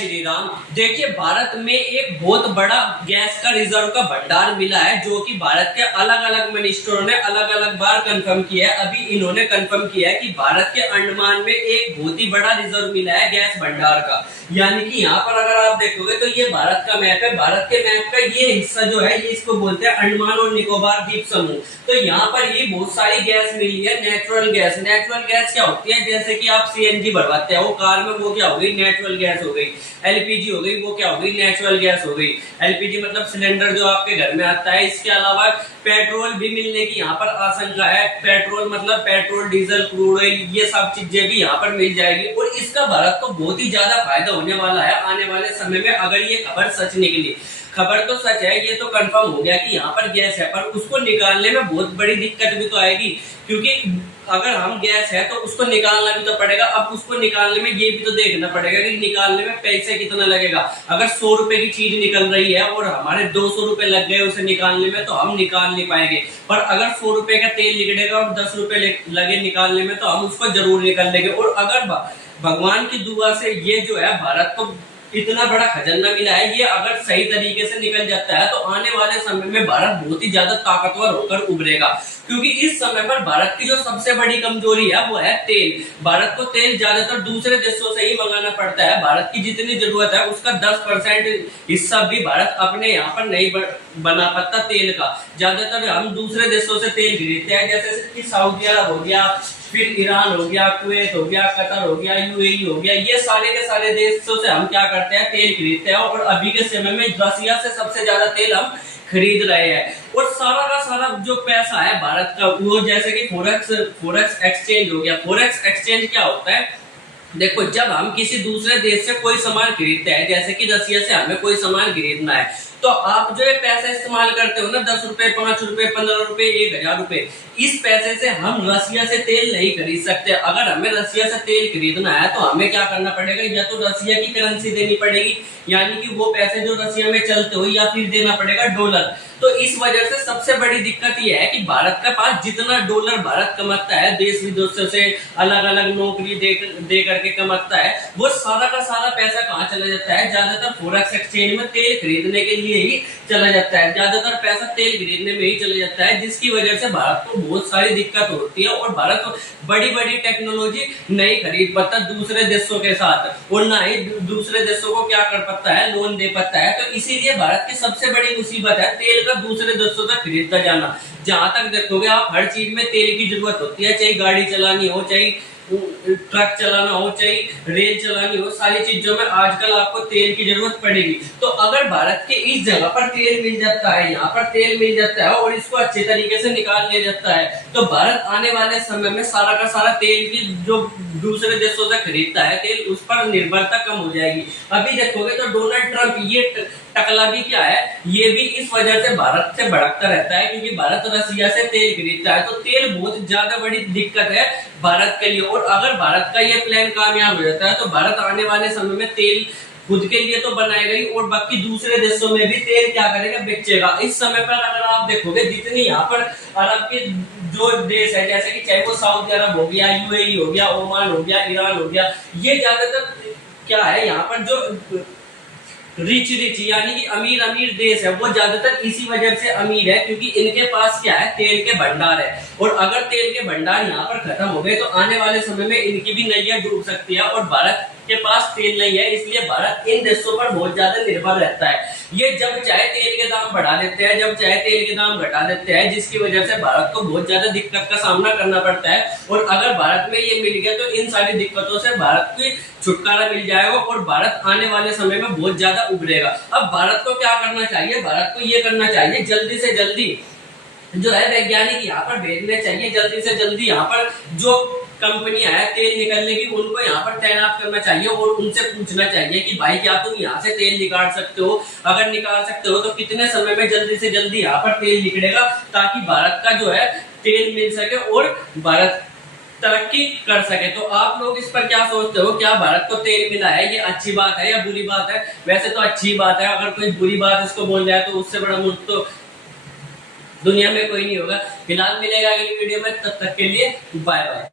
श्री राम। देखिए, भारत में एक बहुत बड़ा गैस का रिजर्व का भंडार मिला है, जो कि भारत के अलग अलग मिनिस्टरों ने अलग अलग बार कंफर्म किया है। अभी इन्होंने कंफर्म किया है कि भारत के अंडमान में एक बहुत ही बड़ा रिजर्व मिला है गैस भंडार का। यानी कि यहाँ पर अगर आप देखोगे तो ये भारत का मैप है। भारत के मैप का ये हिस्सा जो है, ये इसको बोलते हैं अंडमान और निकोबार द्वीप समूह। तो यहाँ पर ये बहुत सारी गैस मिली है, नेचुरल गैस। नेचुरल गैस क्या होती है? जैसे कि आप सीएनजी भरवाते हैं वो कार में, वो क्या हो गई? नेचुरल गैस हो गई। एलपीजी हो गई, वो क्या हो गई? नेचुरल गैस हो गई। एलपीजी मतलब सिलेंडर जो आपके घर में आता है। इसके अलावा पेट्रोल भी मिलने की यहाँ पर आशंका है। पेट्रोल मतलब पेट्रोल, डीजल, क्रूड ऑयल, ये सब चीजें भी यहाँ पर मिल जाएगी। और इसका भारत को बहुत ही ज्यादा फायदा होने वाला है आने वाले समय में, अगर ये खबर सच निकली। खबर तो सच है, ये तो कंफर्म हो गया कि यहाँ पर गैस है, पर उसको निकालने में बहुत बड़ी दिक्कत भी तो आएगी। क्योंकि अगर हम गैस है तो उसको निकालना भी तो पड़ेगा। अब उसको निकालने में ये भी तो देखना पड़ेगा कि निकालने में पैसे कितना लगेगा। अगर 100 रुपए की चीज निकल रही है और हमारे 200 रुपए लग गए उसे निकालने में, तो हम निकाल नहीं पाएंगे। पर अगर 100 रुपए का तेल निकलेगा और 10 रुपए लगे निकालने में, तो हम उसको जरूर निकाल लेंगे। और अगर भगवान की दुआ से ये जो है भारत को इतना बड़ा खजाना मिला है, ये अगर सही तरीके से निकल जाता है तो आने वाले समय में भारत बहुत ही ज्यादा ताकतवर होकर उभरेगा। क्योंकि इस समय पर भारत की जो सबसे बड़ी कमजोरी है वो है तेल। भारत को तेल ज्यादातर दूसरे देशों से ही मंगाना पड़ता है। भारत की जितनी जरूरत है उसका 10% हिस्सा भी भारत अपने यहाँ पर नहीं बना पाता तेल का। ज्यादातर हम दूसरे देशों से तेल खरीदते हैं, जैसे कि सऊदी अरब हो गया, फिर ईरान हो गया, कुवैत हो गया, कतर हो गया, यूएई हो गया। ये सारे के सारे देशों से हम क्या करते हैं? तेल खरीदते हैं। और अभी के समय में रसिया से सबसे ज्यादा तेल हम खरीद रहे हैं। और सारा का सारा जो पैसा है भारत का, वो जैसे कि फोरेक्स एक्सचेंज हो गया। फोरेक्स एक्सचेंज क्या होता है? देखो, जब हम किसी दूसरे देश से कोई सामान खरीदते हैं, जैसे कि रसिया से हमें कोई सामान खरीदना है, तो आप जो ये पैसा इस्तेमाल करते हो ना, 10 रुपए, 5 रुपए, 15 रुपए, 1000 रुपए, इस पैसे से हम रसिया से तेल नहीं खरीद सकते। अगर हमें रसिया से तेल खरीदना है तो हमें क्या करना पड़ेगा? या तो रसिया की करेंसी देनी पड़ेगी, यानी कि वो पैसे जो रसिया में चलते हो, या फिर देना पड़ेगा डॉलर। तो इस वजह से सबसे बड़ी दिक्कत यह है कि भारत के पास जितना डॉलर भारत कमाता है, देश विदेशों से अलग अलग नौकरी दे करके कमाता है, वो सारा का सारा पैसा कहाँ चला जाता है? ज्यादातर फोरेक्स एक्सचेंज में तेल खरीदने के लिए ही चला जाता है। ज्यादातर पैसा तेल खरीदने में ही चला जाता है, जिसकी वजह से भारत को बहुत सारी दिक्कत होती है। और भारत बड़ी बड़ी टेक्नोलॉजी नहीं खरीद पाता दूसरे देशों के साथ, और ना ही दूसरे देशों को क्या कर पाता है? लोन दे पाता है। तो इसीलिए भारत की सबसे बड़ी मुसीबत है तेल का दूसरे देशों से खरीदता जाना। जहां तक देखोगे आप, हर चीज में तेल की जरूरत होती है, चाहे गाड़ी चलानी हो, चाहे ट्रक चलाना हो, चाहे रेल चलानी हो, सारी चीजों में आजकल आपको तेल की जरूरत पड़ेगी। तो अगर भारत के इस जगह पर तेल मिल जाता है, यहाँ पर तेल मिल जाता है और इसको अच्छे तरीके से निकाल लिया जाता है, तो भारत आने वाले समय में सारा का सारा तेल की जो दूसरे देशों से खरीदता है तेल, उस पर निर्भरता कम हो जाएगी। अभी देखोगे तो डोनाल्ड ट्रंप ये टकला भी क्या है? ये भी इस वजह से भारत से भड़कता रहता है, क्योंकि भारत रसिया से तेल खरीदता है। तो तेल बहुत ज्यादा बड़ी दिक्कत है भारत के लिए। और अगर भारत का ये प्लान कामयाब हो जाता है तो भारत आने वाले समय में तेल खुद के लिए तो बनाएगा ही, और बाकी दूसरे देशों में भी तेल क्या करेगा? बेचेगा। इस समय पर अगर आप देखोगे, जितनी यहाँ पर अरब के जो देश है, जैसे कि चाहे वो सऊदी अरब हो गया, यूएई हो गया, ओमान हो गया, ईरान हो गया, ये ज्यादातर क्या है? यहाँ पर जो रिच यानी कि अमीर देश है, वो ज्यादातर इसी वजह से अमीर है, क्योंकि इनके पास क्या है? तेल के भंडार है। और अगर तेल के भंडार यहाँ पर खत्म हो गए तो आने वाले समय में इनकी भी नैया डूब सकती है। और भारत के पास तेल नहीं है, इसलिए भारत इन देशों पर बहुत ज्यादा निर्भर रहता है। ये जब चाहे तेल के दाम बढ़ा देते हैं, जब चाहे तेल के दाम घटा देते हैं, जिसकी वजह से भारत को बहुत ज्यादा दिक्कत का सामना करना पड़ता है। और अगर भारत में ये मिल गया तो इन सारी दिक्कतों से भारत को छुटकारा मिल जाएगा और भारत आने वाले समय में बहुत ज्यादा उभरेगा। अब भारत को क्या करना चाहिए? भारत को ये करना चाहिए, जल्दी से जल्दी जो है वैज्ञानिक यहाँ पर भेजने चाहिए, जल्दी से जल्दी यहाँ पर जो कंपनियां है तेल निकलने की, उनको यहाँ पर तैनात करना चाहिए और उनसे पूछना चाहिए कि भाई क्या तुम यहाँ से तेल निकाल सकते हो? अगर निकाल सकते हो तो कितने समय में जल्दी से जल्दी यहाँ पर तेल निकलेगा, ताकि भारत का जो है तेल मिल सके और भारत तरक्की कर सके। तो आप लोग इस पर क्या सोचते हो? क्या भारत को तेल मिला है, ये अच्छी बात है या बुरी बात है? वैसे तो अच्छी बात है। अगर कोई बुरी बात इसको बोल जाए तो उससे बड़ा मूर्ख तो दुनिया में कोई नहीं होगा। फिलहाल मिलेगा अगली वीडियो में, तब तक के लिए बाय बाय।